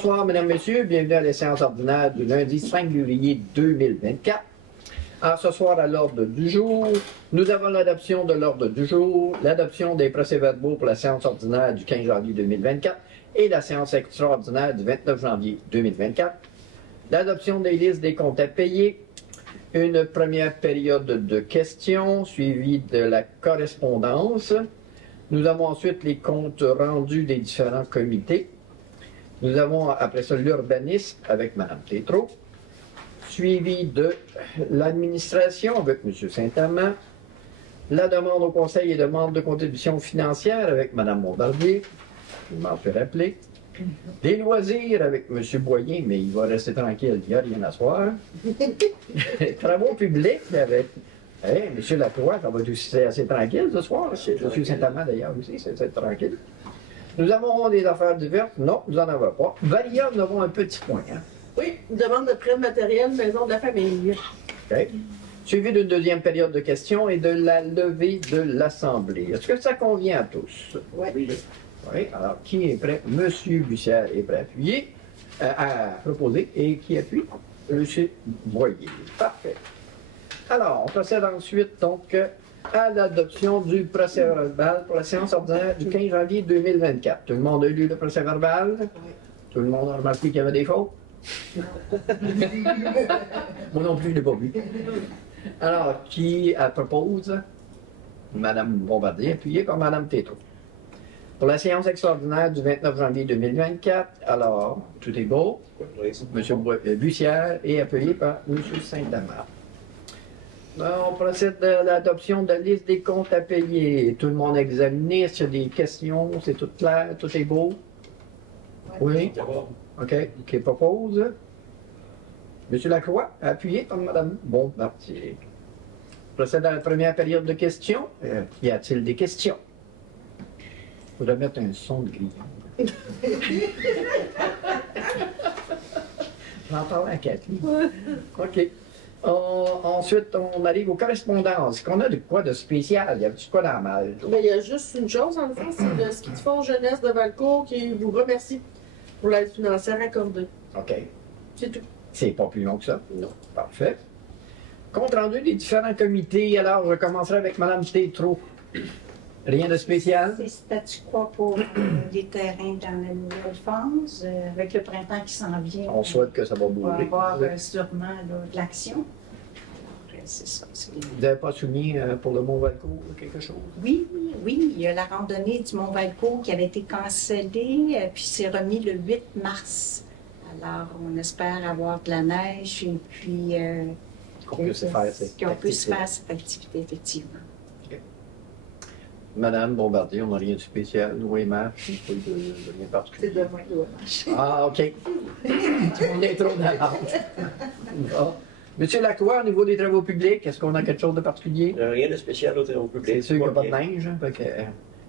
Bonsoir, mesdames, messieurs. Bienvenue à la séance ordinaire du lundi 5 février 2024. Alors, ce soir, à l'ordre du jour, nous avons l'adoption de l'ordre du jour, l'adoption des procès-verbaux pour la séance ordinaire du 15 janvier 2024 et la séance extraordinaire du 29 janvier 2024, l'adoption des listes des comptes à payer, une première période de questions suivie de la correspondance. Nous avons ensuite les comptes rendus des différents comités. Nous avons après ça l'urbanisme avec Mme Tétrault, suivi de l'administration avec M. Saint-Amand, la demande au conseil et demande de contribution financière avec Mme Bombardier, je m'en fais rappeler, les loisirs avec M. Boyer, mais il va rester tranquille, il n'y a rien à soir, travaux publics avec M. Lacroix, ça va être aussi assez tranquille ce soir, M. Saint-Amand d'ailleurs aussi, c'est tranquille. Nous avons des affaires diverses. Non, nous n'en avons pas. Varia, nous avons un petit point. Hein? Oui, une demande de prêt de matériel, maison de la famille. OK. Suivi d'une deuxième période de questions et de la levée de l'Assemblée. Est-ce que ça convient à tous? Oui. Oui. Alors, qui est prêt? Monsieur Bussière est prêt à appuyer, à proposer. Et qui appuie? Monsieur Boyer. Parfait. Alors, on procède ensuite, donc, à l'adoption du procès-verbal pour la séance ordinaire du 15 janvier 2024. Tout le monde a lu le procès-verbal? Oui. Tout le monde a remarqué qu'il y avait des fautes? Moi non plus, je ne l'ai pas vu. Alors, qui propose? Mme Bombardier, appuyée par Mme Tétrault. Pour la séance extraordinaire du 29 janvier 2024, alors, tout est beau. Oui. M. Bussière est appuyé par M. Saint-Amand. On procède à l'adoption de la liste des comptes à payer. Tout le monde a examiné. Est-ce qu'il y a des questions? C'est tout clair? Tout est beau? Oui? OK. Qui propose? Monsieur Lacroix, appuyé par Mme Bombardier. On procède à la première période de questions. Y a-t-il des questions? Il faudrait mettre un son de grillon. J'en parle à Kathleen. OK. Ensuite, on arrive aux correspondances. Qu'on a de quoi de spécial? Y a-t-il quoi dans la malle? Il y a juste une chose, en fait, c'est le ski de fond jeunesse de Valcourt qui vous remercie pour l'aide financière accordée. OK. C'est tout. C'est pas plus long que ça? Non. Parfait. Compte rendu des différents comités. Alors, je commencerai avec Mme Tétrault. Rien de spécial? C'est statu quo pour les terrains dans la nouvelle phase, avec le printemps qui s'en vient. On souhaite que ça va bouger. On va avoir sûrement là, de l'action. C'est ça. Vous n'avez pas soumis pour le Mont-Valcourt quelque chose? Oui, il y a la randonnée du Mont-Valcourt qui avait été cancellée, puis c'est remis le 8 mars. Alors, on espère avoir de la neige et puis qu'on puisse faire cette activité, effectivement. Madame Bombardier, on n'a rien de spécial. Nous et Marc, rien de particulier. C'est demain, dommage. Ah, OK. On est trop d'avance. Bon. Monsieur Lacroix, au niveau des travaux publics, est-ce qu'on a quelque chose de particulier? Rien de spécial aux travaux publics. C'est sûr qu'il n'y a pas de neige. Hein,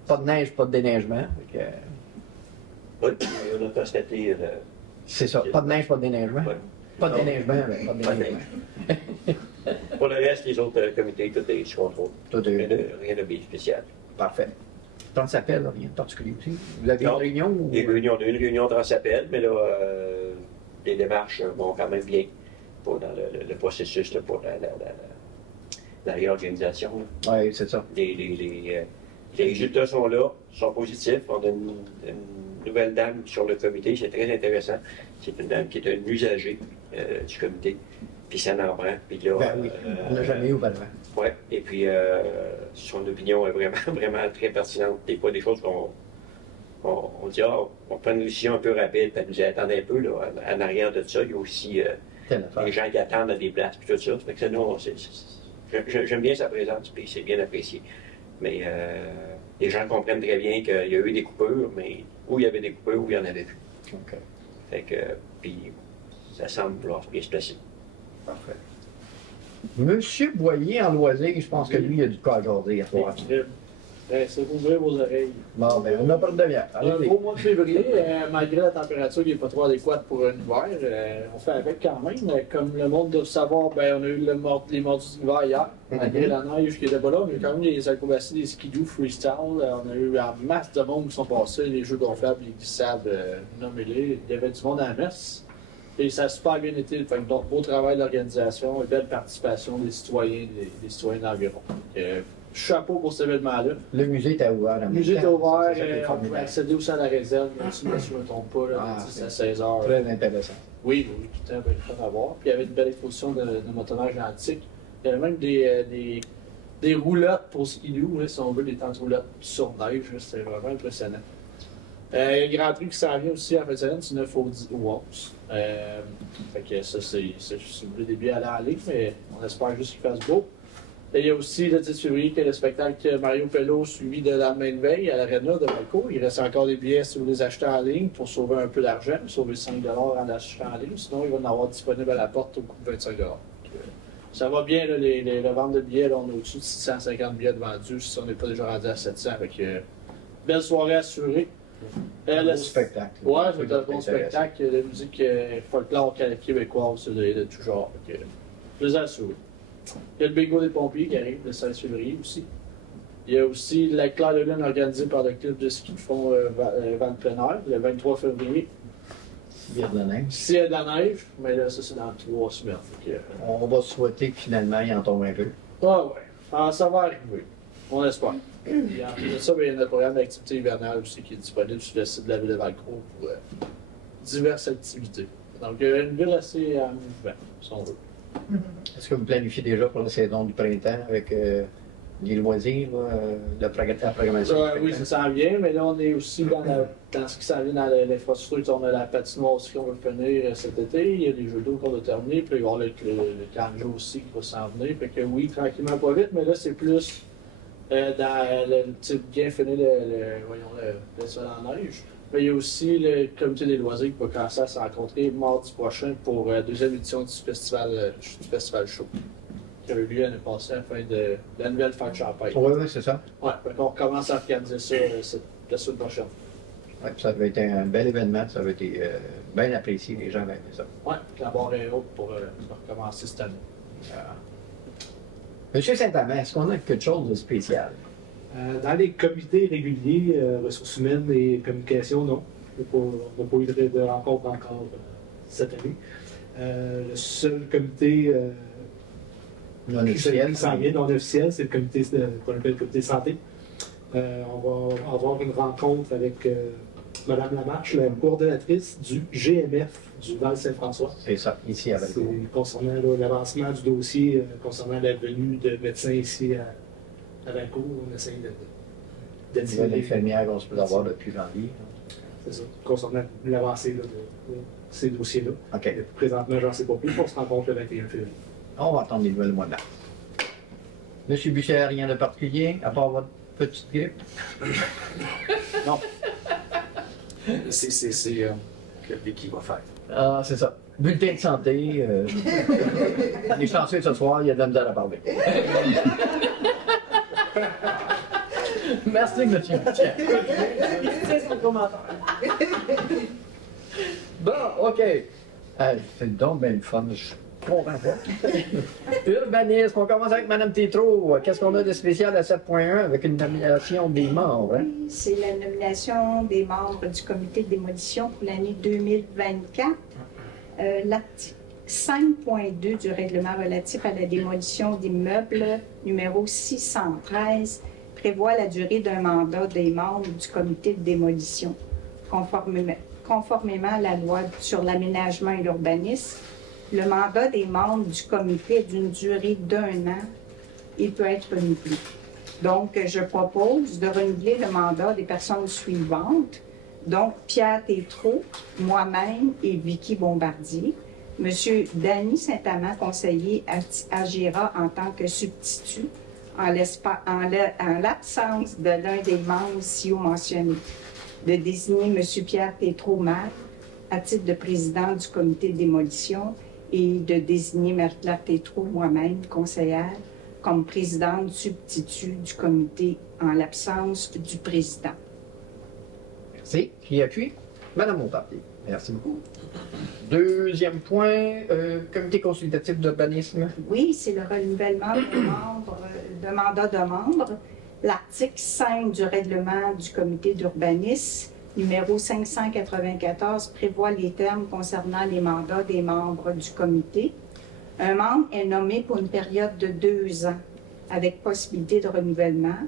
pas de neige, pas de déneigement. Oui, on a constaté. C'est ça. Pas de neige, pas de déneigement. Ouais. Pas de déneigement, mais pas de déneigement. Pour le reste, les autres comités, tout est sous contrôle. Rien de bien spécial. Parfait. Transappel, rien de particulier aussi. Vous avez une réunion? Ou... On a eu une réunion Transappel, mais là, les démarches vont quand même bien dans le processus là, pour la réorganisation. Oui, c'est ça. Les résultats sont là, sont positifs. On a une nouvelle dame sur le comité, c'est très intéressant. C'est une dame qui est un usager du comité. Puis ça en prend. Puis là, oui, on n'a jamais eu auparavant. Oui, et puis son opinion est vraiment très pertinente. Des fois, des choses qu'on dit, on prend une décision un peu rapide, puis elle nous attend un peu. Là, en arrière de ça, il y a aussi les gens qui attendent à des places, puis tout ça. Fait que ça, nous, j'aime bien sa présence, puis c'est bien apprécié. Mais les gens comprennent très bien qu'il y a eu des coupures, mais où il y avait des coupures, où il n'y en avait plus. OK. Fait que, puis ça semble vouloir bien se placer. Parfait. Monsieur Boyer en loisir, je pense que lui, il a du cas à jaser à soir. C'est ouvrir vos oreilles. Bon, ben, on n'a pas de demi-heure. Un Allez-y. beau mois de février, malgré la température qui n'est pas trop adéquate pour un hiver, on fait avec quand même. Comme le monde doit savoir, ben, on a eu les mordus d'hiver hier, malgré la neige qui était pas là. On a eu quand même les acrobaties, des skidoo freestyle. On a eu en masse de monde qui sont passés, les jeux gonflables, les glissades, nommez-les. Il y avait du monde à la messe. Et ça a super bien été. Fait, donc, beau travail d'organisation et belle participation des citoyens d'environ. Chapeau pour cet événement-là. Le musée était ouvert. Le musée était ouvert, Ça, c'était on formidable. pouvait accéder aussi à la réserve, si je ne me trompe pas, là, Ah, de 10 à 16 heures. Très intéressant. Oui, tout un peu le fun à voir. Puis il y avait une belle exposition de motoneige antique. Il y avait même des roulottes pour skidoo, là, si on veut, des tentes roulottes sur neige. C'était vraiment impressionnant. Il y a le Grand Prix qui s'en vient aussi en fin de semaine, du 9 au 11. Fait que ça, c'est si vous voulez des billets à aller, mais on espère juste qu'il fasse beau. Et il y a aussi le 10 février qui est le spectacle Mario Pello suivi de la main de veille à l'Arena de Valco. Il reste encore des billets si vous les achetez en ligne pour sauver un peu d'argent, sauver 5 en achetant en ligne. Sinon, il va en avoir disponible à la porte au coût de 25 Ça va bien, là, les ventes de billets. Là, on est au-dessus de 650 billets de vendus si on n'est pas déjà rendu à 700. Fait que, belle soirée assurée. Un beau spectacle. Ouais, c'est un bon spectacle. La musique folklore québécoise de tout genre. Fait que, je les assure. Il y a le bingo des pompiers qui arrive le 16 février aussi. Il y a aussi l'éclair de lune organisé par le club de ski de fond Val plein air, le 23 février. S'il y a de la neige. S'il y a de la neige, mais là, ça c'est dans 3 semaines. On va souhaiter que finalement il en tombe un peu. Ouais. Ah, ça va arriver. On espère. Et en plus de ça, il y a notre programme d'activité hivernale aussi qui est disponible sur le site de la ville de Valcourt pour diverses activités. Donc, une ville assez mouvante, si on veut. Est-ce que vous planifiez déjà pour la saison du printemps avec les loisirs, la programmation? Oui, ça s'en vient, mais là, on est aussi dans ce qui s'en vient dans l'infrastructure. On a la patinoire aussi qu'on veut finir cet été. Il y a les jeux d'eau qu'on a terminés, puis il va y avoir le canjo aussi qui va s'en venir. Fait que oui, tranquillement, pas vite, mais là, c'est plus dans le bien finir le sol en neige. Mais il y a aussi le comité des loisirs qui va commencer à se rencontrer mardi prochain pour la deuxième édition du festival Show, qui a eu lieu l'année passée à la fin de la nouvelle fête champagne. Oui, c'est ça. Ouais, on recommence à organiser ça la semaine prochaine. Ouais, ça va être un bel événement, ça va être bien apprécié, les gens vont aimer ça. Oui, la barre est haute pour recommencer cette année. Monsieur Saint-Amand, est-ce qu'on a quelque chose de spécial? Dans les comités réguliers, ressources humaines et communication, non. On n'a pas eu de rencontre encore cette année. Le seul comité Non officiel. qui s'en vient non officiel, c'est le comité qu'on appelle le comité santé. On va avoir une rencontre avec Mme Lamarche, la coordonnatrice du GMF du Val-Saint-François. C'est ça, ici à Valcourt. C'est concernant l'avancement du dossier, concernant la venue de médecins ici à Valcourt. On essaie Les nouvelles infirmières qu'on se peut avoir depuis janvier. C'est ça, concernant l'avancée de ces dossiers-là. OK. Présentement, j'en sais pas plus, on se rencontre le 21 février. On va attendre les nouvelles mois de mars. Monsieur Bucher, rien de particulier, à part votre petite grippe? Non. C'est que Vicky va faire. Ah, c'est ça. Bulletin de santé. Les chanceux ce soir, il y a de la misère à parler. Merci, monsieur Bucher. C'est son commentaire. Bon, OK. C'est donc bien le fun. Je suis content. Urbanisme, on commence avec Mme Tétrault. Qu'est-ce qu'on a de spécial à 7.1 avec une nomination des membres? Hein? C'est la nomination des membres du comité de démolition pour l'année 2024. L'article 5.2 du règlement relatif à la démolition d'immeubles, numéro 613, prévoit la durée d'un mandat des membres du comité de démolition. Conformément à la loi sur l'aménagement et l'urbanisme, le mandat des membres du comité est d'une durée d'1 an. Il peut être renouvelé. Donc, je propose de renouveler le mandat des personnes suivantes, donc Pierre Tétrault, moi-même et Vicky Bombardier. Monsieur Danny Saint-Amand, conseiller, agira en tant que substitut en l'absence de l'un des membres ci-haut mentionnés. De désigner M. Pierre Tétrault maire à titre de président du comité de démolition et de désigner Marie-Claire Tétrault, moi-même, conseillère, comme présidente substitut du comité en l'absence du président. Merci. Qui appuie? Madame Montardier. Merci beaucoup. Deuxième point, comité consultatif d'urbanisme. Oui, c'est le renouvellement de mandat de membres. L'article 5 du règlement du comité d'urbanisme, numéro 594, prévoit les termes concernant les mandats des membres du comité. Un membre est nommé pour une période de 2 ans, avec possibilité de renouvellement.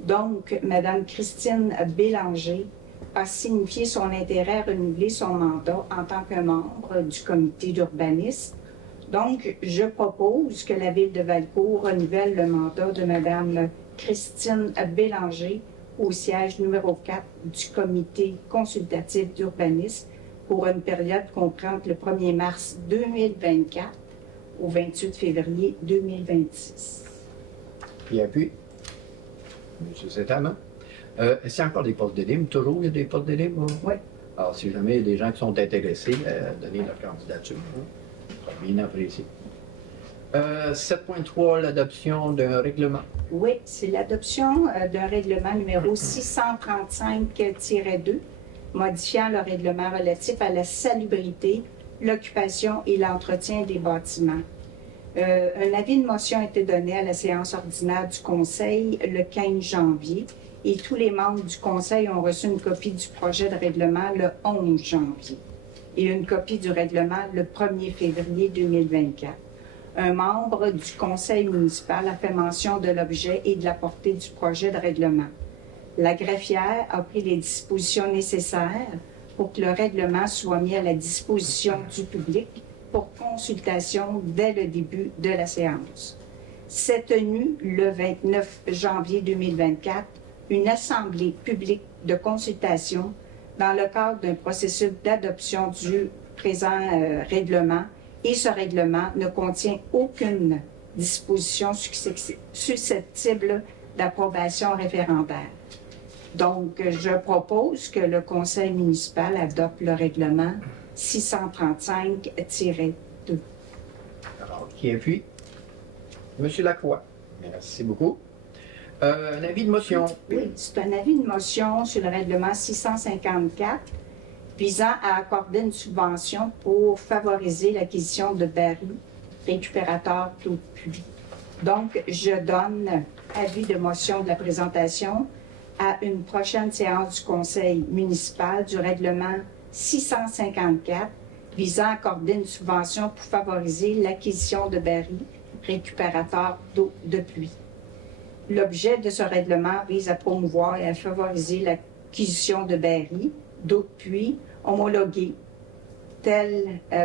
Donc, Mme Christine Bélanger a signifié son intérêt à renouveler son mandat en tant que membre du comité d'urbanisme. Donc, je propose que la Ville de Valcourt renouvelle le mandat de Mme Christine Bélanger au siège numéro 4 du comité consultatif d'urbanisme pour une période comprenant le 1er mars 2024 au 28 février 2026. Qui appuie? M. Saint-Amand. Est-ce qu'il y a encore des postes d'élim? Toujours, il y a des postes d'élim? Oui. Alors, si jamais il y a des gens qui sont intéressés à donner leur candidature, bien apprécié. 7.3, l'adoption d'un règlement. Oui, c'est l'adoption d'un règlement numéro 635-2, modifiant le règlement relatif à la salubrité, l'occupation et l'entretien des bâtiments. Un avis de motion a été donné à la séance ordinaire du Conseil le 15 janvier et tous les membres du Conseil ont reçu une copie du projet de règlement le 11 janvier et une copie du règlement le 1er février 2024. Un membre du Conseil municipal a fait mention de l'objet et de la portée du projet de règlement. La greffière a pris les dispositions nécessaires pour que le règlement soit mis à la disposition du public pour consultation dès le début de la séance. S'est tenue le 29 janvier 2024 une assemblée publique de consultation dans le cadre d'un processus d'adoption du présent règlement et ce règlement ne contient aucune disposition susceptible d'approbation référendaire. Donc, je propose que le Conseil municipal adopte le règlement 635-2. Alors, qui appuie? Monsieur Lacroix. Merci beaucoup. Un avis de motion. Oui, c'est un avis de motion sur le règlement 654 visant à accorder une subvention pour favoriser l'acquisition de barils récupérateurs d'eau de pluie. Donc, je donne avis de motion de la présentation à une prochaine séance du Conseil municipal du règlement 654 visant à accorder une subvention pour favoriser l'acquisition de barils récupérateurs d'eau de pluie. L'objet de ce règlement vise à promouvoir et à favoriser l'acquisition de barils d'eau de pluie homologués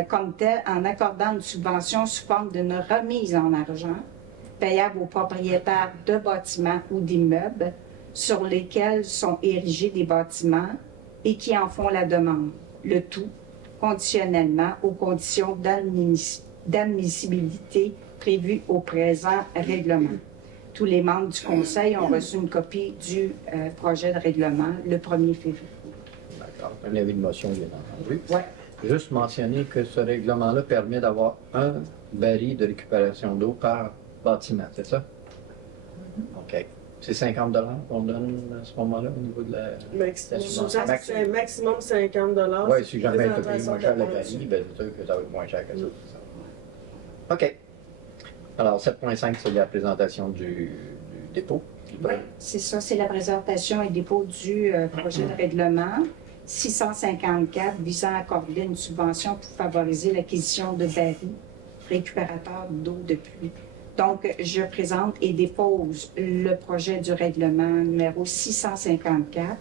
comme tel en accordant une subvention sous forme d'une remise en argent payable aux propriétaires de bâtiments ou d'immeubles sur lesquels sont érigés des bâtiments et qui en font la demande, le tout conditionnellement aux conditions d'admissibilité prévues au présent règlement. Tous les membres du Conseil ont reçu une copie du projet de règlement le 1er février. D'accord. Un avis de motion, bien entendu. Oui. Juste mentionner que ce règlement-là permet d'avoir un baril de récupération d'eau par bâtiment, c'est ça? OK. C'est 50 $ qu'on donne à ce moment-là au niveau de la... C'est maximum 50 $. Oui, si jamais tu payes moins cher le baril, ben c'est sûr que ça va être moins cher que ça. OK. Alors, 7.5, c'est la présentation du dépôt. Oui, c'est ça, c'est la présentation et dépôt du projet de règlement 654 visant à accorder une subvention pour favoriser l'acquisition de barils récupérateurs d'eau de pluie. Donc, je présente et dépose le projet du règlement numéro 654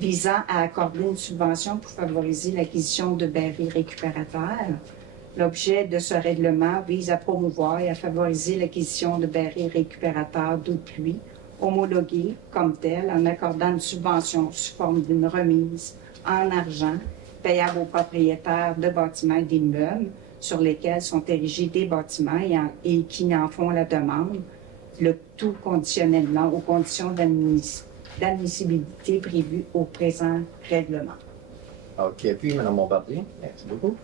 visant à accorder une subvention pour favoriser l'acquisition de barils récupérateurs. L'objet de ce règlement vise à promouvoir et à favoriser l'acquisition de barils récupérateurs d'eau de pluie homologués comme tels en accordant une subvention sous forme d'une remise en argent payable aux propriétaires de bâtiments et d'immeubles sur lesquels sont érigés des bâtiments et qui en font la demande, le tout conditionnellement aux conditions d'admissibilité prévues au présent règlement. OK. Puis, Mme Bombardier, merci beaucoup.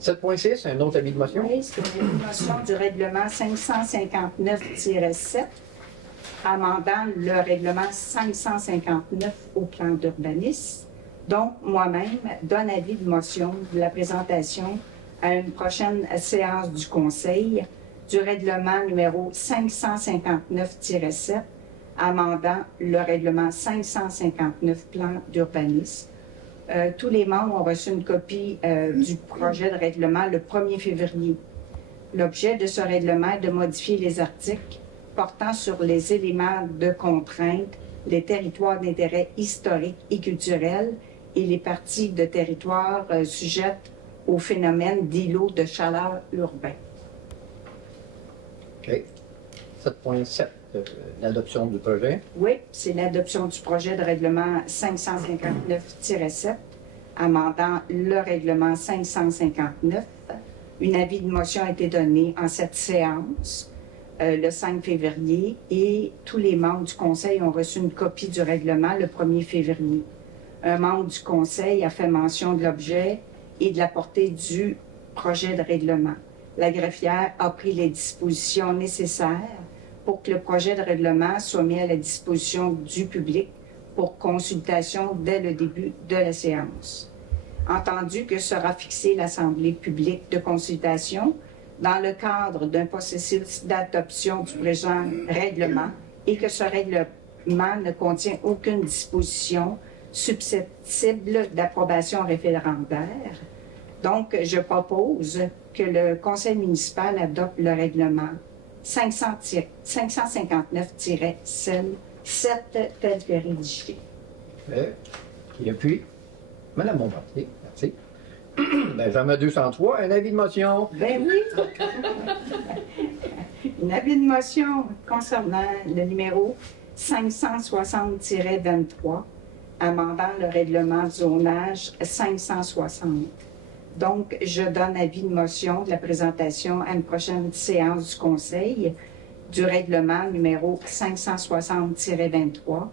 7.6, un autre avis de motion. Oui, c'est une motion du règlement 559-7, amendant le règlement 559 au plan d'urbanisme. Donc, moi-même, donne avis de motion de la présentation à une prochaine séance du Conseil du règlement numéro 559-7, amendant le règlement 559 plan d'urbanisme. Tous les membres ont reçu une copie du projet de règlement le 1er février. L'objet de ce règlement est de modifier les articles portant sur les éléments de contrainte, les territoires d'intérêt historique et culturel et les parties de territoire sujettes au phénomène d'îlots de chaleur urbain. OK. 7.7, l'adoption du projet. Oui, c'est l'adoption du projet de règlement 559-7, amendant le règlement 559. Une avis de motion a été donné en cette séance le 5 février et tous les membres du Conseil ont reçu une copie du règlement le 1er février. Un membre du Conseil a fait mention de l'objet et de la portée du projet de règlement. La greffière a pris les dispositions nécessaires pour que le projet de règlement soit mis à la disposition du public pour consultation dès le début de la séance. Entendu que sera fixée l'Assemblée publique de consultation dans le cadre d'un processus d'adoption du présent règlement et que ce règlement ne contient aucune disposition susceptible d'approbation référendaire. Donc, je propose que le Conseil municipal adopte le règlement 559-7 tel que rédigé. Qui appuie? Madame Bombardier, merci. Benjamin 203, un avis de motion. Ben oui! Un avis de motion concernant le numéro 560-23, amendant le règlement de zonage 560. Donc, je donne avis de motion de la présentation à une prochaine séance du Conseil du règlement numéro 560-23,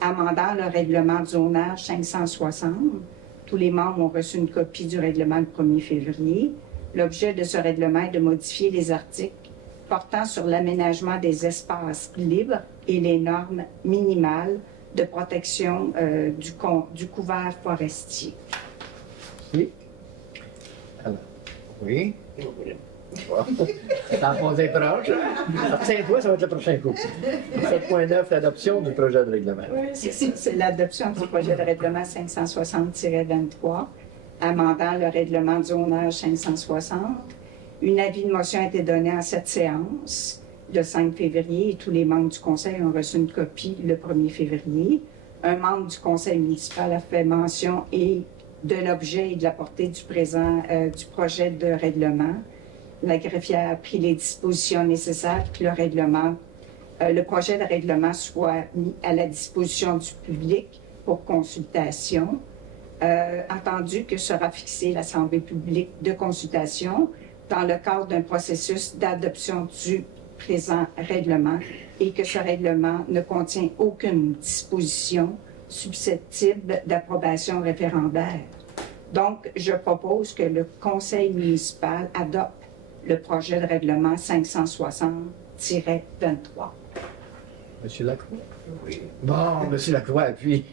amendant le règlement de zonage 560. Tous les membres ont reçu une copie du règlement le 1er février. L'objet de ce règlement est de modifier les articles portant sur l'aménagement des espaces libres et les normes minimales de protection du couvert forestier. Oui. Alors, oui. T'en posais proche. Retiens-toi, ça va être le prochain coup. 7.9, l'adoption du projet de règlement. Oui, c'est ça. C'est l'adoption du projet de règlement 560-23, amendant le règlement de zonage 560. Une avis de motion a été donné en cette séance le 5 février et tous les membres du Conseil ont reçu une copie le 1er février. Un membre du Conseil municipal a fait mention de l'objet et de la portée du présent du projet de règlement. La greffière a pris les dispositions nécessaires pour que le projet de règlement soit mis à la disposition du public pour consultation. Entendu que sera fixée l'Assemblée publique de consultation dans le cadre d'un processus d'adoption du présent règlement et que ce règlement ne contient aucune disposition susceptible d'approbation référendaire. Donc, je propose que le Conseil municipal adopte le projet de règlement 560-23. Monsieur Lacroix? Oui. Bon, Monsieur Lacroix appuie.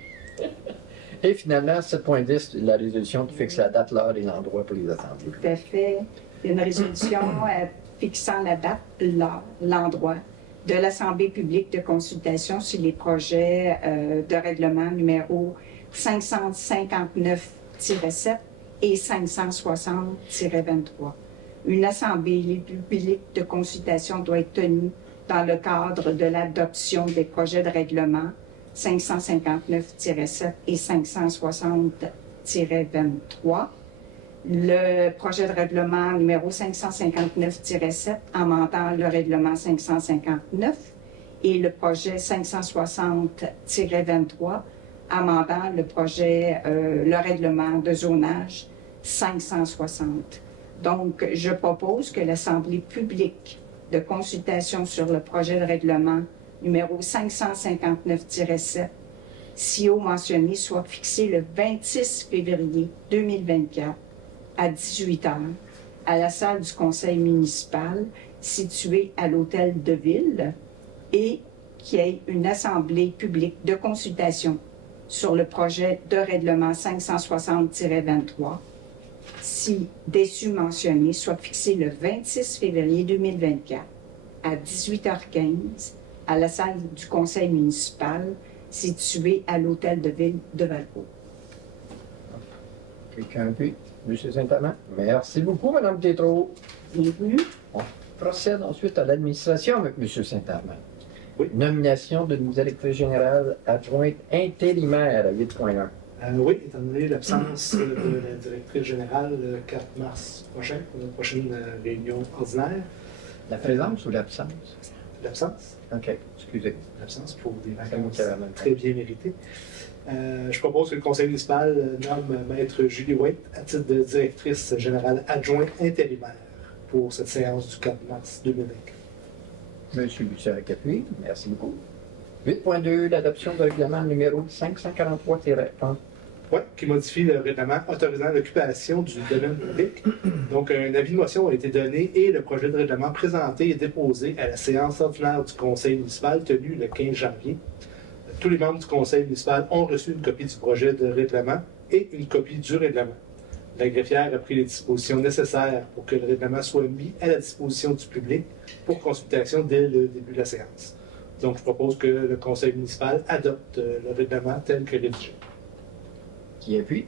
Et finalement, 7.10, la résolution qui fixe la date, l'heure et l'endroit pour les assemblées. Tout à fait. Une résolution fixant la date, l'heure, l'endroit de l'Assemblée publique de consultation sur les projets de règlement numéro 559-7 et 560-23. Une assemblée publique de consultation doit être tenue dans le cadre de l'adoption des projets de règlement 559-7 et 560-23. Le projet de règlement numéro 559-7 amendant le règlement 559 et le projet 560-23 amendant le règlement de zonage 560. Donc, je propose que l'Assemblée publique de consultation sur le projet de règlement numéro 559-7, si haut mentionné, soit fixée le 26 février 2024 à 18 h à la salle du conseil municipal située à l'hôtel de ville et qu'il y ait une assemblée publique de consultation sur le projet de règlement 560-23, si déçu mentionné, soit fixé le 26 février 2024 à 18h15 à la salle du conseil municipal située à l'hôtel de ville de Valcourt. Quelqu'un puis? M. Saint-Amand? Merci beaucoup, Mme Tétrault. Bienvenue. On procède ensuite à l'administration avec M. Saint-Amand. Oui. Nomination d'une directrice générale adjointe intérimaire à 8.1. Oui, étant donné l'absence de la directrice générale le 4 mars prochain, pour notre prochaine réunion ordinaire. La présence ou l'absence? L'absence? OK, excusez. L'absence pour des C'est moi qui avais la même. très bien méritées. Je propose que le conseil municipal nomme Maître Julie White à titre de directrice générale adjointe intérimaire pour cette séance du 4 mars 2024. Monsieur Busseret appuie. Merci beaucoup. 8.2, l'adoption du règlement numéro 543-1. Oui, qui modifie le règlement autorisant l'occupation du domaine public. Donc, un avis de motion a été donné et le projet de règlement présenté et déposé à la séance ordinaire du conseil municipal tenue le 15 janvier. Tous les membres du conseil municipal ont reçu une copie du projet de règlement et une copie du règlement. La greffière a pris les dispositions nécessaires pour que le règlement soit mis à la disposition du public pour consultation dès le début de la séance. Donc, je propose que le conseil municipal adopte le règlement tel que rédigé. Qui appuie?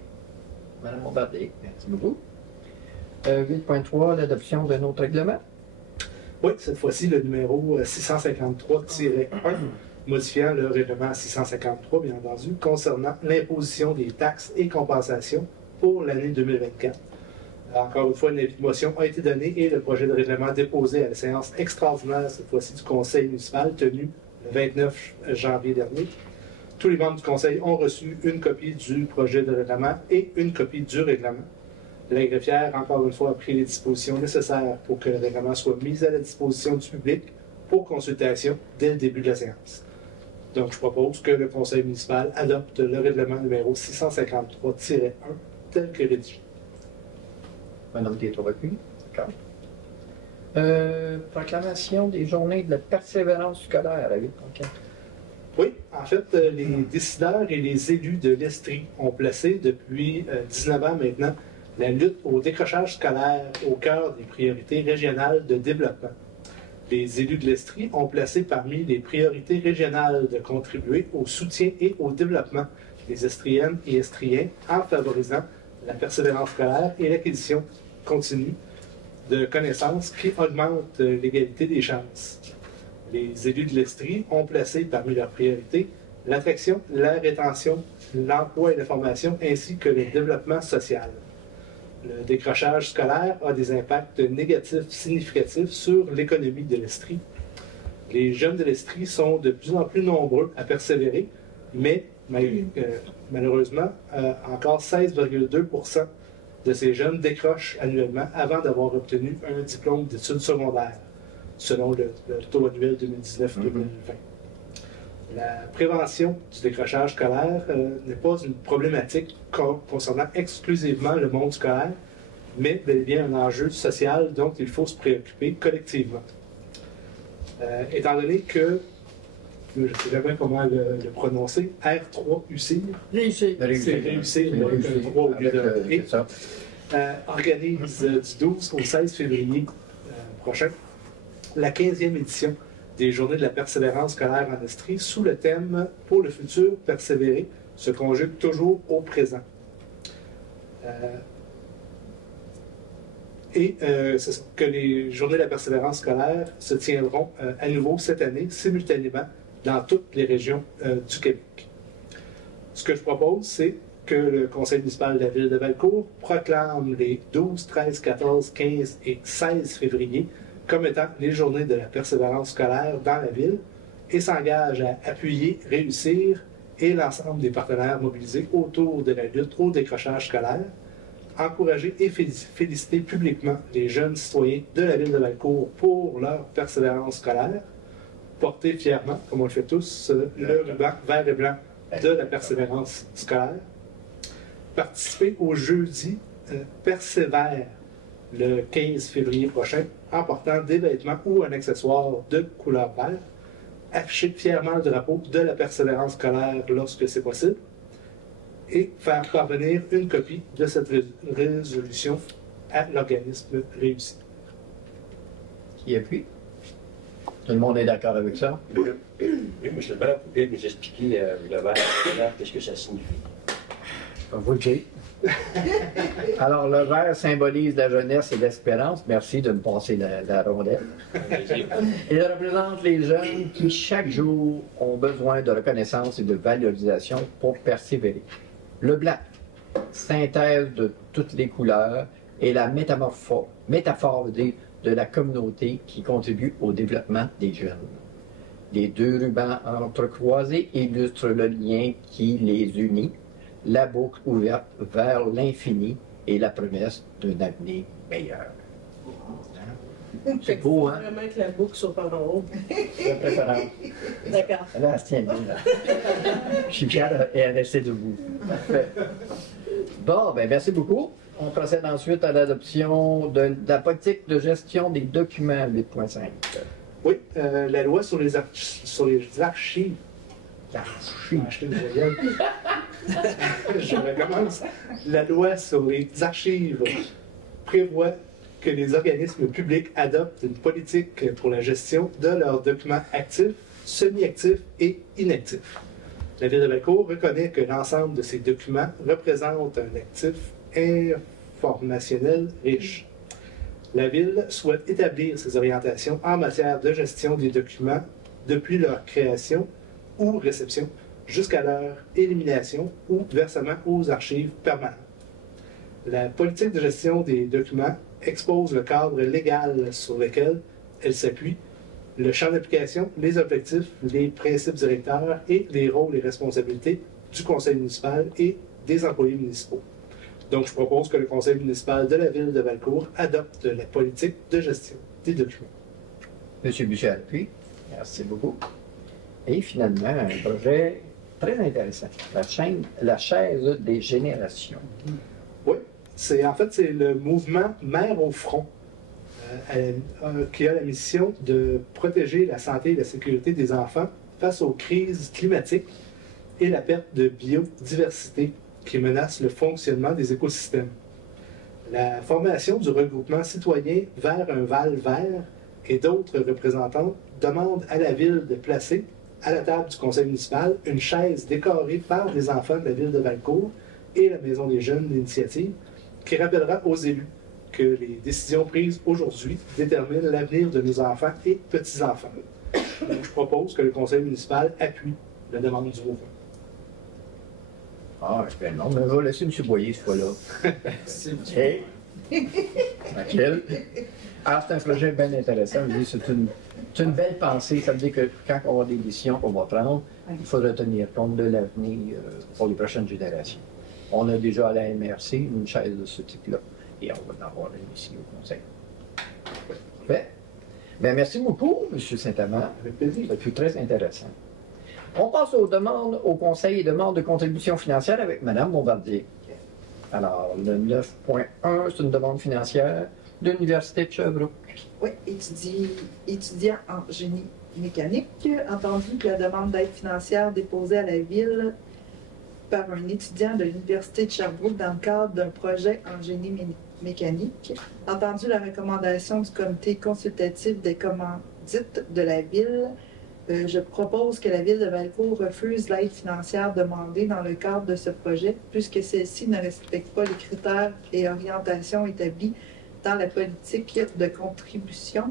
Mme Bombardier. Merci beaucoup. 8.3, l'adoption d'un autre règlement. Oui, cette fois-ci, le numéro 653-1, modifiant le règlement 653, bien entendu, concernant l'imposition des taxes et compensations pour l'année 2024. Encore une fois, une avis de motion a été donné et le projet de règlement déposé à la séance extraordinaire, cette fois-ci du conseil municipal, tenue le 29 janvier dernier. Tous les membres du conseil ont reçu une copie du projet de règlement et une copie du règlement. La greffière, encore une fois, a pris les dispositions nécessaires pour que le règlement soit mis à la disposition du public pour consultation dès le début de la séance. Donc, je propose que le conseil municipal adopte le règlement numéro 653-1 tel que rédigé. Mme Tétrault appuie. D'accord. Proclamation des journées de la persévérance scolaire à 8.4. Oui, en fait, les décideurs et les élus de l'Estrie ont placé depuis 19 ans maintenant la lutte au décrochage scolaire au cœur des priorités régionales de développement. Les élus de l'Estrie ont placé parmi les priorités régionales de contribuer au soutien et au développement des Estriennes et Estriens en favorisant la persévérance scolaire et l'acquisition continue de connaissances qui augmentent l'égalité des chances. Les élus de l'Estrie ont placé parmi leurs priorités l'attraction, la rétention, l'emploi et la formation, ainsi que le développement social. Le décrochage scolaire a des impacts négatifs significatifs sur l'économie de l'Estrie. Les jeunes de l'Estrie sont de plus en plus nombreux à persévérer, mais malheureusement, encore 16,2% de ces jeunes décrochent annuellement avant d'avoir obtenu un diplôme d'études secondaires, selon le taux annuel 2019-2020. La prévention du décrochage scolaire n'est pas une problématique concernant exclusivement le monde scolaire, mais bel et bien un enjeu social dont il faut se préoccuper collectivement. Étant donné que, je ne sais jamais comment le prononcer, R3UCIR, Réussir. c'est réussir, donc un 3 au lieu de organise du 12 au 16 février prochain la 15e édition des Journées de la persévérance scolaire en Estrie sous le thème « Pour le futur, persévérer » se conjugue toujours au présent. C'est ça, que les Journées de la persévérance scolaire se tiendront à nouveau cette année, simultanément, dans toutes les régions du Québec. Ce que je propose, c'est que le conseil municipal de la ville de Valcourt proclame les 12, 13, 14, 15 et 16 février comme étant les journées de la persévérance scolaire dans la ville et s'engage à appuyer, réussir et l'ensemble des partenaires mobilisés autour de la lutte au décrochage scolaire, encourager et féliciter publiquement les jeunes citoyens de la ville de Valcourt pour leur persévérance scolaire, porter fièrement, comme on le fait tous, le ruban vert et blanc de la persévérance scolaire, participer au jeudi persévère le 15 février prochain en portant des vêtements ou un accessoire de couleur verte, afficher fièrement le drapeau de la persévérance scolaire lorsque c'est possible et faire parvenir une copie de cette résolution à l'organisme réussi. Qui appuie? Tout le monde est d'accord avec ça? Oui, M. le maire, vous pouvez nous expliquer le vert, qu'est-ce que ça signifie? Vous le dites. Alors, le vert symbolise la jeunesse et l'espérance. Merci de me passer la rondelle. Il représente les jeunes qui, chaque jour, ont besoin de reconnaissance et de valorisation pour persévérer. Le blanc, synthèse de toutes les couleurs, est la métaphore de la communauté qui contribue au développement des jeunes. Les deux rubans entrecroisés illustrent le lien qui les unit, la boucle ouverte vers l'infini et la promesse d'un avenir meilleur. C'est beau, hein? Vraiment que la boucle soit par en haut. De préférence. D'accord. Là, elle se tient bien, là. Je suis fier et elle rester debout. Parfait. Bon, ben merci beaucoup. On procède ensuite à l'adoption de la politique de gestion des documents 8.5. Oui, la loi sur les archives. Je recommence. La loi sur les archives prévoit que les organismes publics adoptent une politique pour la gestion de leurs documents actifs, semi-actifs et inactifs. La Ville de Valcourt reconnaît que l'ensemble de ces documents représente un actif informationnel riche. La Ville souhaite établir ses orientations en matière de gestion des documents depuis leur création ou réception jusqu'à leur élimination ou versement aux archives permanentes. La politique de gestion des documents expose le cadre légal sur lequel elle s'appuie, le champ d'application, les objectifs, les principes directeurs et les rôles et responsabilités du conseil municipal et des employés municipaux. Donc, je propose que le conseil municipal de la Ville de Valcourt adopte la politique de gestion des documents. Monsieur Buchel, puis, merci beaucoup. Et finalement, un projet très intéressant, la chaise des générations. Oui, c'est le mouvement Mère au front qui a la mission de protéger la santé et la sécurité des enfants face aux crises climatiques et la perte de biodiversité qui menacent le fonctionnement des écosystèmes. La formation du regroupement citoyen vers un Val vert et d'autres représentants demandent à la Ville de placer à la table du conseil municipal une chaise décorée par des enfants de la Ville de Valcourt et la Maison des jeunes d'initiative qui rappellera aux élus que les décisions prises aujourd'hui déterminent l'avenir de nos enfants et petits-enfants. Donc, je propose que le conseil municipal appuie la demande du mouvement. Ah, ben non, mais je vais laisser M. Boyer ce fois-là. C'est Tranquille. Alors, c'est un projet bien intéressant. Je dis, c'est une belle pensée. Ça veut dire que quand on va des décisions qu'on va prendre, il faudra tenir compte de l'avenir pour les prochaines générations. On a déjà à la MRC une chaise de ce type-là. Et on va en avoir une ici au conseil. Parfait. Bien, merci beaucoup, M. Saint-Amand. Avec plaisir. Ça fut très intéressant. On passe aux demandes au conseil et demandes de contribution financière avec Mme Bombardier. Alors, le 9.1, c'est une demande financière de l'Université de Sherbrooke. Oui, étudiant en génie mécanique, entendu que la demande d'aide financière déposée à la Ville par un étudiant de l'Université de Sherbrooke dans le cadre d'un projet en génie mécanique, entendu la recommandation du comité consultatif des commandites de la Ville, je propose que la Ville de Valcourt refuse l'aide financière demandée dans le cadre de ce projet, puisque celle-ci ne respecte pas les critères et orientations établis dans la politique de contribution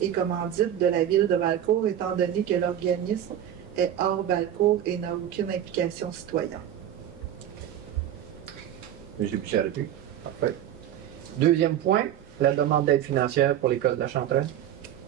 et commandite de la Ville de Valcourt, étant donné que l'organisme est hors Valcourt et n'a aucune implication citoyenne. M. Bouchard-Dupuis. Parfait. Deuxième point, la demande d'aide financière pour l'école de la Chanterelle.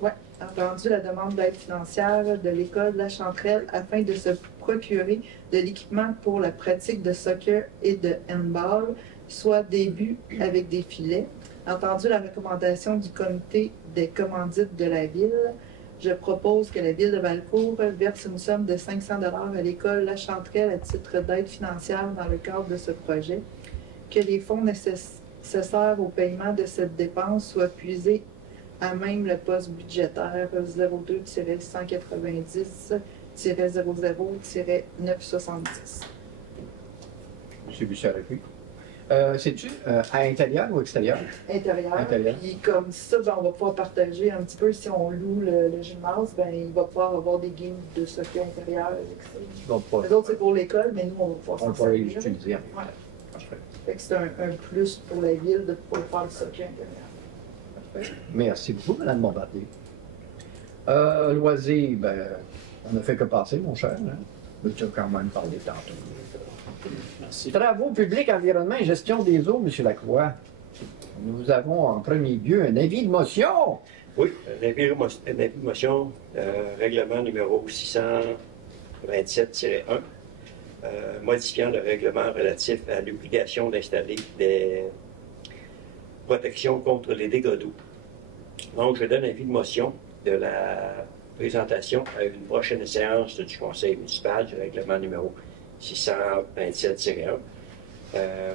Oui, entendu la demande d'aide financière de l'école de la Chanterelle afin de se procurer de l'équipement pour la pratique de soccer et de handball, soit des buts avec des filets. Entendu la recommandation du comité des commandites de la Ville, je propose que la Ville de Valcourt verse une somme de 500 $ à l'école La Chanterelle à titre d'aide financière dans le cadre de ce projet, que les fonds nécessaires au paiement de cette dépense soient puisés à même le poste budgétaire 02-190-00-970. M. Bouchard-Lévy. C'est-tu à intérieur ou extérieur? Intérieur. Intérieur. Puis comme ça, ben, on va pouvoir partager un petit peu. Si on loue le gymnase, ben, il va pouvoir avoir des games de soccer intérieur. Donc, pas. Les autres, c'est pour l'école, mais nous, on va pouvoir On s'en pourrait servir. l'utiliser. Ouais. Parfait. Fait que c'est un plus pour la ville de pouvoir faire le soccer intérieur. Merci beaucoup, Mme Bombardier. Loisirs, ben, on n'a fait que passer, mon cher. Hein? Mais tu as quand même parlé tantôt. Merci. Travaux publics, environnement et gestion des eaux, M. Lacroix. Nous avons en premier lieu un avis de motion. Oui, un avis de motion, règlement numéro 627-1, modifiant le règlement relatif à l'obligation d'installer des protections contre les dégâts d'eau. Donc, je donne avis de motion de la présentation à une prochaine séance du Conseil municipal du règlement numéro 627-1,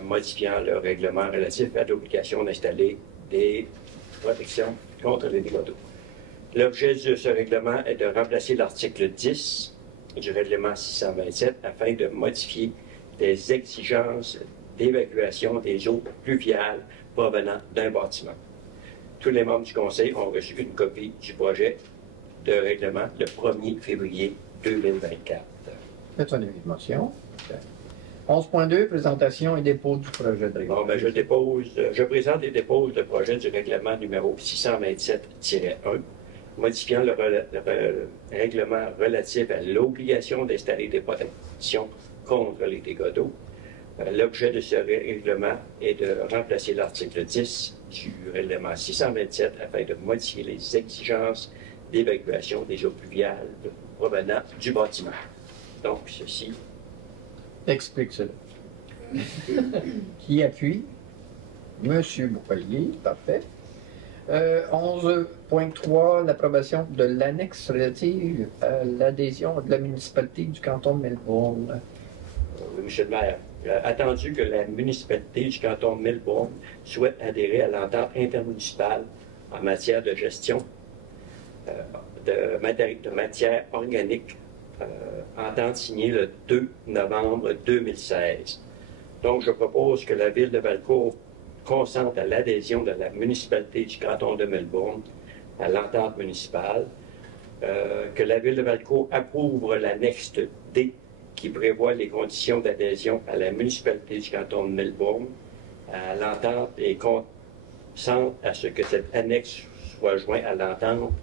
modifiant le règlement relatif à l'obligation d'installer des protections contre les dégâts d'eau. L'objet de ce règlement est de remplacer l'article 10 du règlement 627 afin de modifier les exigences d'évacuation des eaux pluviales provenant d'un bâtiment. Tous les membres du Conseil ont reçu une copie du projet de règlement le 1er février 2024. Faites un avis de motion. 11.2, présentation et dépôt du projet de règlement. Bon, ben, je présente et dépose le projet du règlement numéro 627-1, modifiant le règlement relatif à l'obligation d'installer des protections contre les dégâts d'eau. L'objet de ce règlement est de remplacer l'article 10 du règlement 627 afin de modifier les exigences d'évacuation des eaux pluviales provenant du bâtiment. Donc, ceci Explique cela. Qui appuie? Monsieur Bourrier, parfait. 11.3, l'approbation de l'annexe relative à l'adhésion de la municipalité du canton de Melbourne. Oui, M. le maire, attendu que la municipalité du canton de Melbourne souhaite adhérer à l'entente intermunicipale en matière de gestion de matière organique, entente signée le 2 novembre 2016. Donc, je propose que la Ville de Valcourt consente à l'adhésion de la municipalité du canton de Melbourne à l'entente municipale, que la Ville de Valcourt approuve l'annexe D qui prévoit les conditions d'adhésion à la municipalité du canton de Melbourne à l'entente et consente à ce que cette annexe soit jointe à l'entente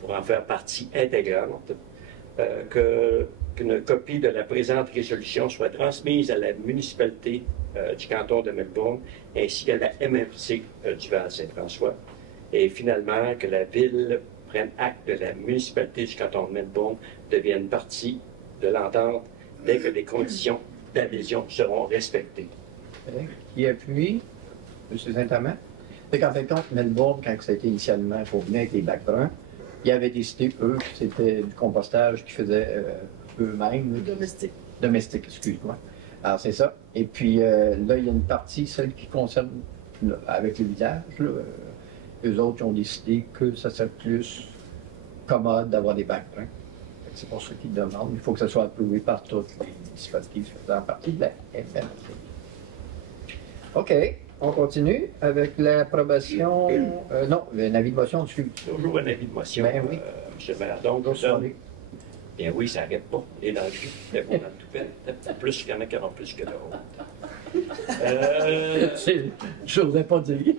pour en faire partie intégrante, qu'une copie de la présente résolution soit transmise à la municipalité du canton de Melbourne ainsi qu'à la MRC du Val-Saint-François, et finalement que la Ville prenne acte de la municipalité du canton de Melbourne devienne partie de l'entente dès que les conditions d'adhésion seront respectées. Qui appuie? M. Saint-Amand? C'est qu'en fait, compte, Melbourne, quand ça a été initialement pour venir avec les bacs bruns, ils avaient décidé, eux, que c'était du compostage qu'ils faisaient eux-mêmes. Domestique, excuse-moi. Alors, c'est ça. Et puis, là, il y a une partie, celle qui concerne, là, avec le village, là, eux autres, ils ont décidé que ça serait plus commode d'avoir des bacs bruns. C'est pour ça qu'ils demandent. Il faut que ça soit approuvé par toutes les municipalités faisant partie de la MRC. OK. On continue avec l'approbation. Non, un avis de motion dessus. Toujours un avis de motion, Ben oui. M. le maire. Donc, bien oui, ça n'arrête pas. Et dans le jus, le bon dans le toupette. Plus il y en a qui en ont plus que d'autres. Je n'osais pas dire.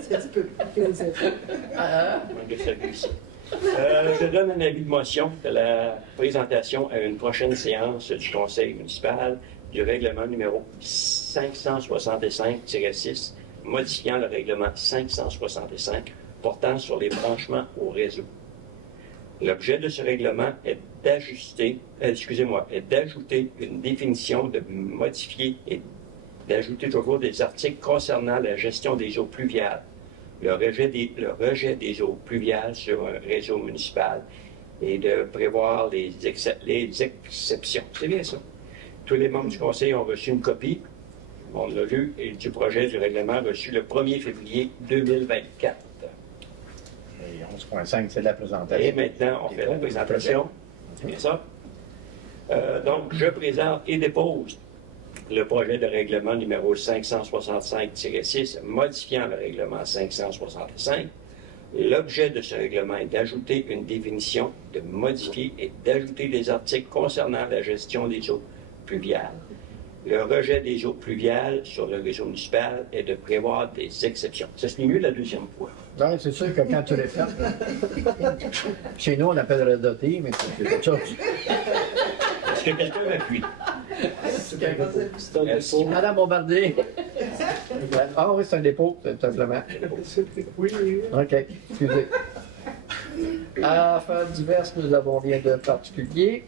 C'est un petit peu plus Manque de service. Je donne un avis de motion de la présentation à une prochaine séance du Conseil municipal du règlement numéro 565-6, modifiant le règlement 565 portant sur les branchements au réseau. L'objet de ce règlement est d'ajouter une définition, de modifier et d'ajouter toujours des articles concernant la gestion des eaux pluviales, le rejet des eaux pluviales sur un réseau municipal et de prévoir les exceptions. C'est bien ça. Tous les membres du Conseil ont reçu une copie On l'a vu, et du projet du règlement reçu le 1er février 2024. Et 11.5, c'est la présentation. Et maintenant, on fait la présentation. C'est bien ça? Donc, je présente et dépose le projet de règlement numéro 565-6, modifiant le règlement 565. L'objet de ce règlement est d'ajouter une définition, de modifier et d'ajouter des articles concernant la gestion des eaux pluviales. Le rejet des eaux pluviales sur le réseau municipal est de prévoir des exceptions. Ça se finit mieux la deuxième fois. Oui, c'est sûr que quand tu répètes, chez nous, on appellerait doté, mais c'est quelque chose. Est-ce que quelqu'un m'appuie? C'est un dépôt. Madame Bombardier. Ah oui, c'est un dépôt, tout simplement. Oui, oui. OK, excusez. À affaires diverses, nous avons rien de particulier.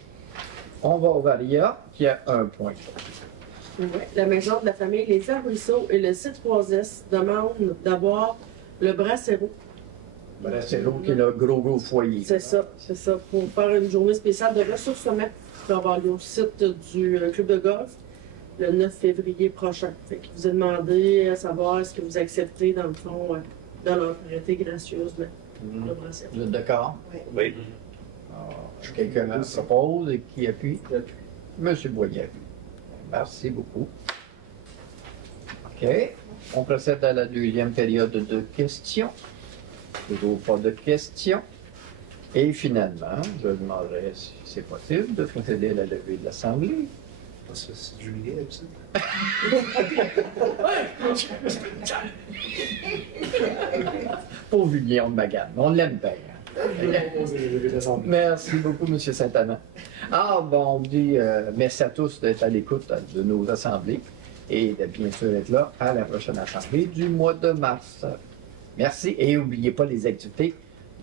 On va au Varia, qui a un point. Ouais. La maison de la famille Les Arbrisseaux et le C3S demandent d'avoir le Brasero. Voilà, c'est l'eau qui est le gros foyer. C'est ça, pour faire une journée spéciale de ressourcement qui va avoir lieu au site du club de golf le 9 février prochain. Fait qu'il vous a demandé à savoir est-ce que vous acceptez, dans le fond, de leur prêter gracieusement le Brasero. Vous êtes d'accord? Oui. Quelqu'un propose et qui appuie? Monsieur Boyer. Merci beaucoup. OK. On procède à la deuxième période de questions. Toujours pas de questions. Et finalement, je demanderai si c'est possible de procéder à la levée de l'Assemblée. Parce que c'est Julien, ça. Pauvre Guillaume Magane, on l'aime bien. Merci beaucoup, M. Saint-Amand. Ah, bon, on vous dit merci à tous d'être à l'écoute de nos assemblées et de bien sûr être là à la prochaine assemblée du mois de mars. Merci et n'oubliez pas les activités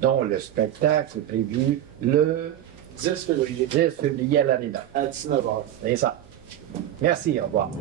dont le spectacle est prévu le 10 février 10 février à l'Arena. à 19h. C'est ça. Merci, au revoir.